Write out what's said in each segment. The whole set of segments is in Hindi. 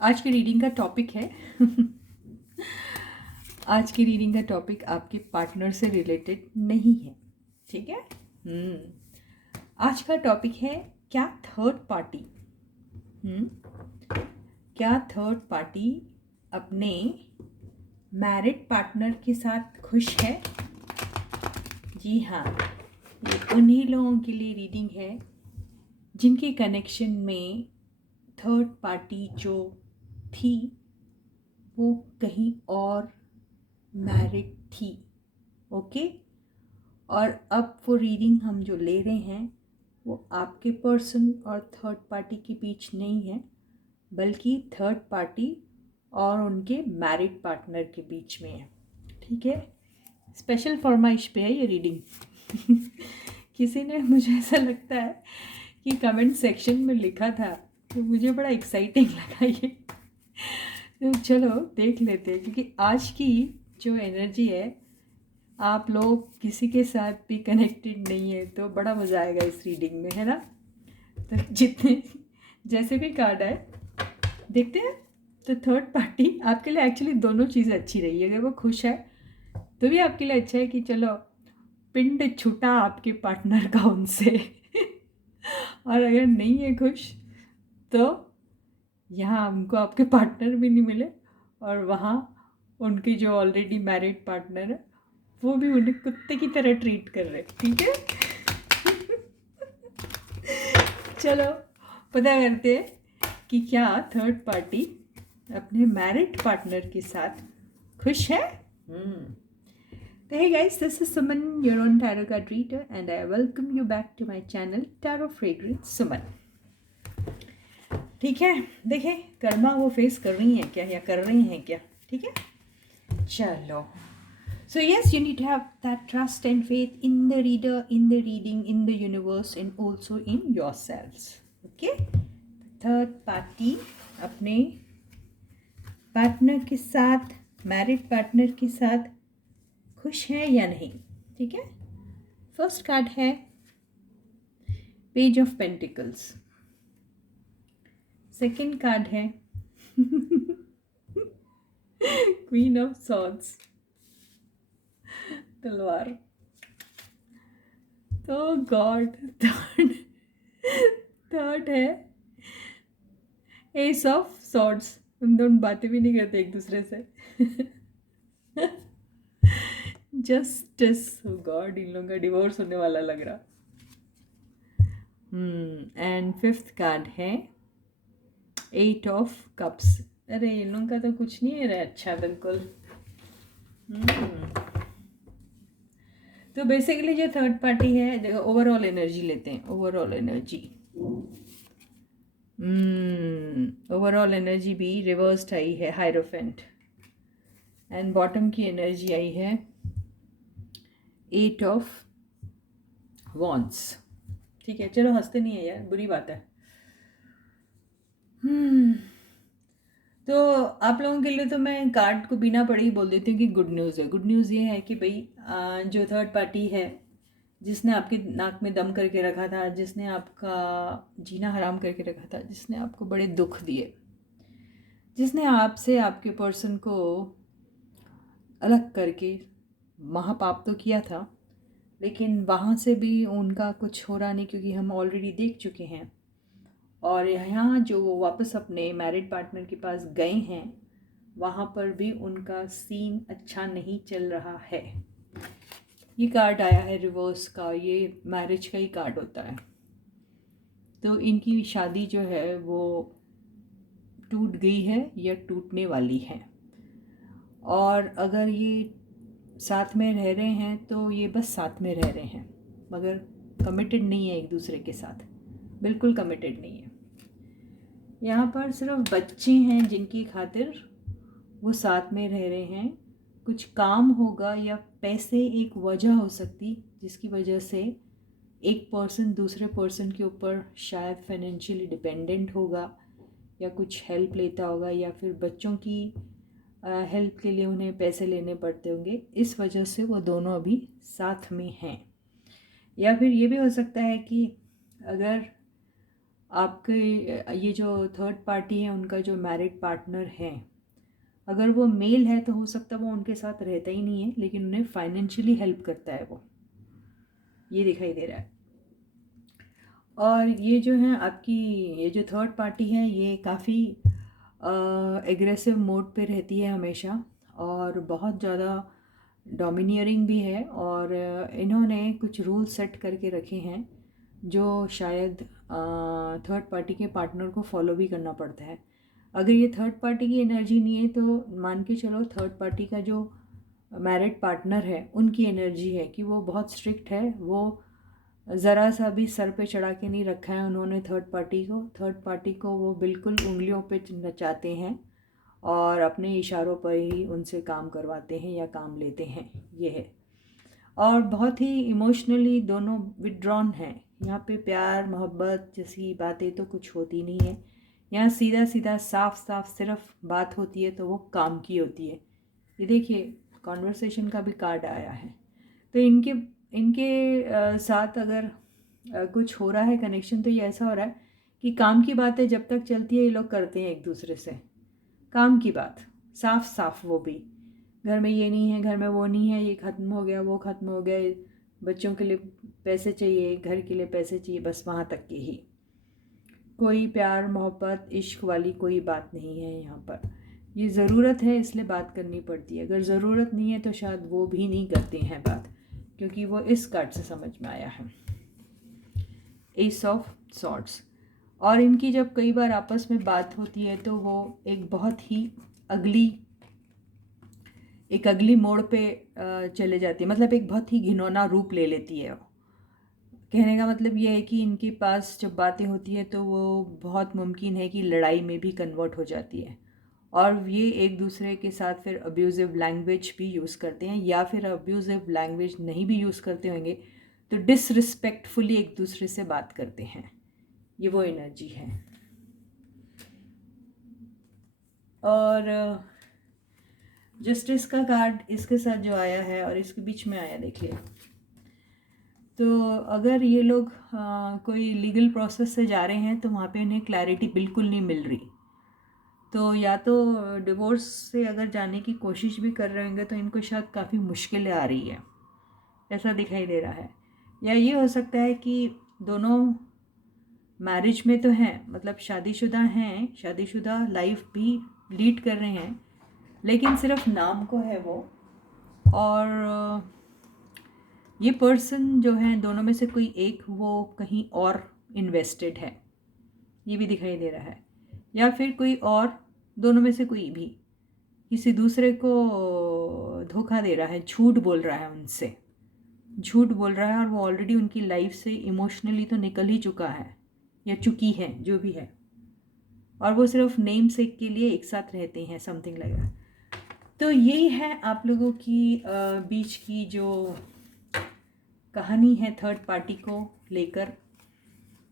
आज की रीडिंग का टॉपिक है आज की रीडिंग का टॉपिक आपके पार्टनर से रिलेटेड नहीं है, ठीक है। आज का टॉपिक है क्या थर्ड पार्टी क्या थर्ड पार्टी अपने मैरिड पार्टनर के साथ खुश है। जी हाँ, ये उन्हीं लोगों के लिए रीडिंग है जिनके कनेक्शन में थर्ड पार्टी जो थी वो कहीं और मैरिड थी। ओके, और अब वो रीडिंग हम जो ले रहे हैं वो आपके पर्सन और थर्ड पार्टी के बीच नहीं है, बल्कि थर्ड पार्टी और उनके मैरिड पार्टनर के बीच में है, ठीक है। स्पेशल फरमाइश पे है ये रीडिंग किसी ने, मुझे ऐसा लगता है कि कमेंट सेक्शन में लिखा था, तो मुझे बड़ा एक्साइटिंग लगा ये। तो चलो देख लेते हैं, क्योंकि आज की जो एनर्जी है, आप लोग किसी के साथ भी कनेक्टेड नहीं है तो बड़ा मज़ा आएगा इस रीडिंग में, है ना। तो जितने जैसे भी कार्ड आए देखते हैं। तो थर्ड पार्टी आपके लिए एक्चुअली दोनों चीज़ें अच्छी रही है। अगर वो खुश है तो भी आपके लिए अच्छा है कि चलो पिंड छूटा आपके पार्टनर का उनसे और अगर नहीं है खुश तो यहाँ उनको आपके पार्टनर भी नहीं मिले, और वहाँ उनके जो ऑलरेडी मैरिड पार्टनर है वो भी उन्हें कुत्ते की तरह ट्रीट कर रहे, ठीक है। चलो पता करते हैं कि क्या थर्ड पार्टी अपने मैरिड पार्टनर के साथ खुश है। Hey guys, this is Suman, your own tarot card reader, and I welcome you back to my channel Tarot Fragrance Suman. ठीक है, देखें कर्मा वो फेस कर रही हैं क्या या कर रही हैं क्या, ठीक है। चलो, so yes, you need to have that trust and faith in the reader, in the reading, in the universe, and also in yourselves. Okay, third party अपने पार्टनर के साथ, मैरिड पार्टनर के साथ खुश है या नहीं, ठीक है। फर्स्ट कार्ड है page of pentacles. Second card है क्वीन ऑफ सॉर्ड्स, तलवार। तो गॉड थर्ड है एस ऑफ सॉर्ड्स। हम दोनों बातें भी नहीं करते एक दूसरे से जस्टिस, गॉड, इन लोगों का डिवोर्स होने वाला लग रहा। एंड फिफ्थ कार्ड है एट ऑफ कप्स। अरे इन लोगों का तो कुछ नहीं है रे, अच्छा बिल्कुल। तो बेसिकली जो थर्ड पार्टी है, ओवरऑल एनर्जी लेते हैं, ओवरऑल एनर्जी। ओवरऑल एनर्जी भी रिवर्स्ड आई है, हायरोफेंट, एंड बॉटम की एनर्जी आई है एट ऑफ वॉन्ड्स, ठीक है। चलो हंसते नहीं है यार, बुरी बात है। तो आप लोगों के लिए तो मैं कार्ड को बिना पढ़े ही बोल देती हूँ कि गुड न्यूज़ है। गुड न्यूज़ ये है कि भाई जो थर्ड पार्टी है, जिसने आपके नाक में दम करके रखा था, जिसने आपका जीना हराम करके रखा था, जिसने आपको बड़े दुख दिए, जिसने आपसे आपके पर्सन को अलग करके महापाप तो किया था, लेकिन वहाँ से भी उनका कुछ हो रहा नहीं, क्योंकि हम ऑलरेडी देख चुके हैं। और यहाँ जो वो वापस अपने मैरिड पार्टनर के पास गए हैं, वहाँ पर भी उनका सीन अच्छा नहीं चल रहा है। ये कार्ड आया है रिवर्स का, ये मैरिज का ही कार्ड होता है। तो इनकी शादी जो है वो टूट गई है या टूटने वाली है, और अगर ये साथ में रह रहे हैं तो ये बस साथ में रह रहे हैं, मगर कमिटेड नहीं है एक दूसरे के साथ, बिल्कुल कमिटेड नहीं है। यहाँ पर सिर्फ बच्चे हैं जिनकी खातिर वो साथ में रह रहे हैं। कुछ काम होगा या पैसे एक वजह हो सकती जिसकी वजह से एक पर्सन दूसरे पर्सन के ऊपर शायद फाइनेंशियली डिपेंडेंट होगा, या कुछ हेल्प लेता होगा, या फिर बच्चों की हेल्प के लिए उन्हें पैसे लेने पड़ते होंगे। इस वजह से वो दोनों अभी साथ में हैं। या फिर ये भी हो सकता है कि अगर आपके ये जो थर्ड पार्टी है उनका जो मैरिड पार्टनर है, अगर वो मेल है तो हो सकता है वो उनके साथ रहता ही नहीं है, लेकिन उन्हें फाइनेंशियली हेल्प करता है, वो ये दिखाई दे रहा है। और ये जो है आपकी ये जो थर्ड पार्टी है ये काफ़ी एग्रेसिव मोड पे रहती है हमेशा, और बहुत ज़्यादा डोमिनियरिंग भी है, और इन्होंने कुछ रूल सेट करके रखे हैं जो शायद थर्ड पार्टी के पार्टनर को फॉलो भी करना पड़ता है। अगर ये थर्ड पार्टी की एनर्जी नहीं है तो मान के चलो थर्ड पार्टी का जो मैरिड पार्टनर है उनकी एनर्जी है कि वो बहुत स्ट्रिक्ट है, वो ज़रा सा भी सर पे चढ़ा के नहीं रखा है उन्होंने थर्ड पार्टी को वो बिल्कुल उंगलियों पे नचाते हैं और अपने इशारों पर ही उनसे काम करवाते हैं या काम लेते हैं, ये है। और बहुत ही इमोशनली दोनों विड्रॉन हैं, यहाँ पे प्यार मोहब्बत जैसी बातें तो कुछ होती नहीं है, यहाँ सीधा सीधा साफ साफ सिर्फ बात होती है तो वो काम की होती है। ये देखिए कॉन्वर्सेशन का भी कार्ड आया है। तो इनके इनके साथ अगर कुछ हो रहा है कनेक्शन, तो ये ऐसा हो रहा है कि काम की बातें जब तक चलती है ये लोग करते हैं एक दूसरे से, काम की बात साफ साफ, वो भी घर में ये नहीं है, घर में वो नहीं है, ये ख़त्म हो गया, वो ख़त्म हो गया, बच्चों के लिए पैसे चाहिए, घर के लिए पैसे चाहिए, बस वहाँ तक की ही, कोई प्यार मोहब्बत इश्क वाली कोई बात नहीं है यहाँ पर। ये ज़रूरत है इसलिए बात करनी पड़ती है, अगर ज़रूरत नहीं है तो शायद वो भी नहीं करते हैं बात, क्योंकि वो इस कार्ड से समझ में आया है, एस ऑफ सॉर्ड्स। और इनकी जब कई बार आपस में बात होती है तो वो एक बहुत ही अगली मोड़ पे चले जाती है, मतलब एक बहुत ही घिनौना रूप ले लेती है। कहने का मतलब ये है कि इनके पास जब बातें होती है तो वो बहुत मुमकिन है कि लड़ाई में भी कन्वर्ट हो जाती है, और ये एक दूसरे के साथ फिर अब्यूज़िव लैंग्वेज भी यूज़ करते हैं, या फिर अब्यूज़िव लैंग्वेज नहीं भी यूज़ करते होंगे तो डिसरिस्पेक्टफुली एक दूसरे से बात करते हैं, ये वो एनर्जी है। और जस्टिस का कार्ड इसके साथ जो आया है और इसके बीच में आया, देखिए, तो अगर ये लोग कोई लीगल प्रोसेस से जा रहे हैं तो वहाँ पे उन्हें क्लैरिटी बिल्कुल नहीं मिल रही, तो या तो डिवोर्स से अगर जाने की कोशिश भी कर रहे होंगे तो इनको शायद काफ़ी मुश्किलें आ रही है, ऐसा दिखाई दे रहा है। या ये हो सकता है कि दोनों मैरिज में तो हैं, मतलब शादीशुदा हैं, शादीशुदा लाइफ भी लीड कर रहे हैं, लेकिन सिर्फ नाम को है वो, और ये पर्सन जो है दोनों में से कोई एक वो कहीं और इन्वेस्टेड है, ये भी दिखाई दे रहा है। या फिर कोई और, दोनों में से कोई भी किसी दूसरे को धोखा दे रहा है, झूठ बोल रहा है, उनसे झूठ बोल रहा है, और वो ऑलरेडी उनकी लाइफ से इमोशनली तो निकल ही चुका है या चुकी है, जो भी है, और वो सिर्फ नेम सेक के लिए एक साथ रहते हैं, समथिंग लाइक दैट। तो यही है आप लोगों की बीच की जो कहानी है थर्ड पार्टी को लेकर।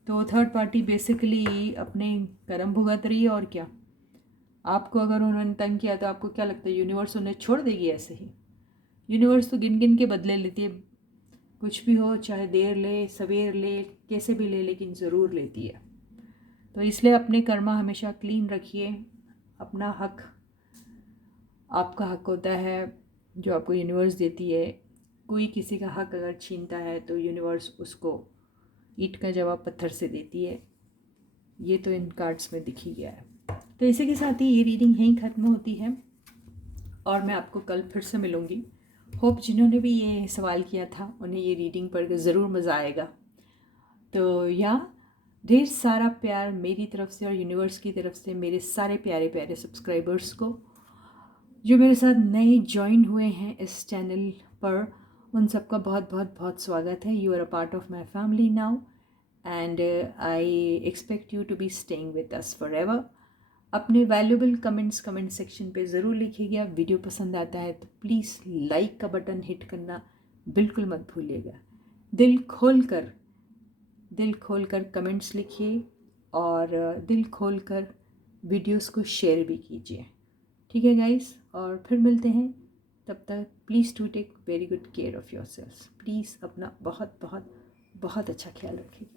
तो थर्ड पार्टी बेसिकली अपने कर्म भुगत रही है, और क्या, आपको अगर उन्होंने तंग किया तो आपको क्या लगता है यूनिवर्स उन्हें छोड़ देगी ऐसे ही? यूनिवर्स तो गिन गिन के बदले लेती है, कुछ भी हो, चाहे देर ले सवेर ले कैसे भी ले, लेकिन ज़रूर लेती है। तो इसलिए अपने कर्मा हमेशा क्लीन रखिए, अपना हक आपका हक होता है जो आपको यूनिवर्स देती है, कोई किसी का हक अगर छीनता है तो यूनिवर्स उसको ईंट का जवाब पत्थर से देती है, ये तो इन कार्ड्स में दिख ही गया है। तो इसी के साथ ही ये रीडिंग यहीं ख़त्म होती है, और मैं आपको कल फिर से मिलूँगी। होप जिन्होंने भी ये सवाल किया था उन्हें ये रीडिंग पढ़ कर ज़रूर मज़ा आएगा। तो या ढेर सारा प्यार मेरी तरफ से और यूनिवर्स की तरफ से मेरे सारे प्यारे प्यारे सब्सक्राइबर्स को, जो मेरे साथ नए ज्वाइन हुए हैं इस चैनल पर, उन सबका बहुत बहुत बहुत स्वागत है। You are a part of my family now, and I expect you to be staying with us forever. अपने वैल्यूबल कमेंट्स कमेंट सेक्शन पे ज़रूर लिखिएगा। वीडियो पसंद आता है तो प्लीज़ लाइक का बटन हिट करना बिल्कुल मत भूलिएगा। दिल खोल कर कमेंट्स लिखिए, और दिल खोल कर वीडियोस को शेयर भी कीजिए, ठीक है गाइस? और फिर मिलते हैं, तब तक please to take very good care of yourself. Please अपना बहुत बहुत बहुत अच्छा ख्याल रखिए।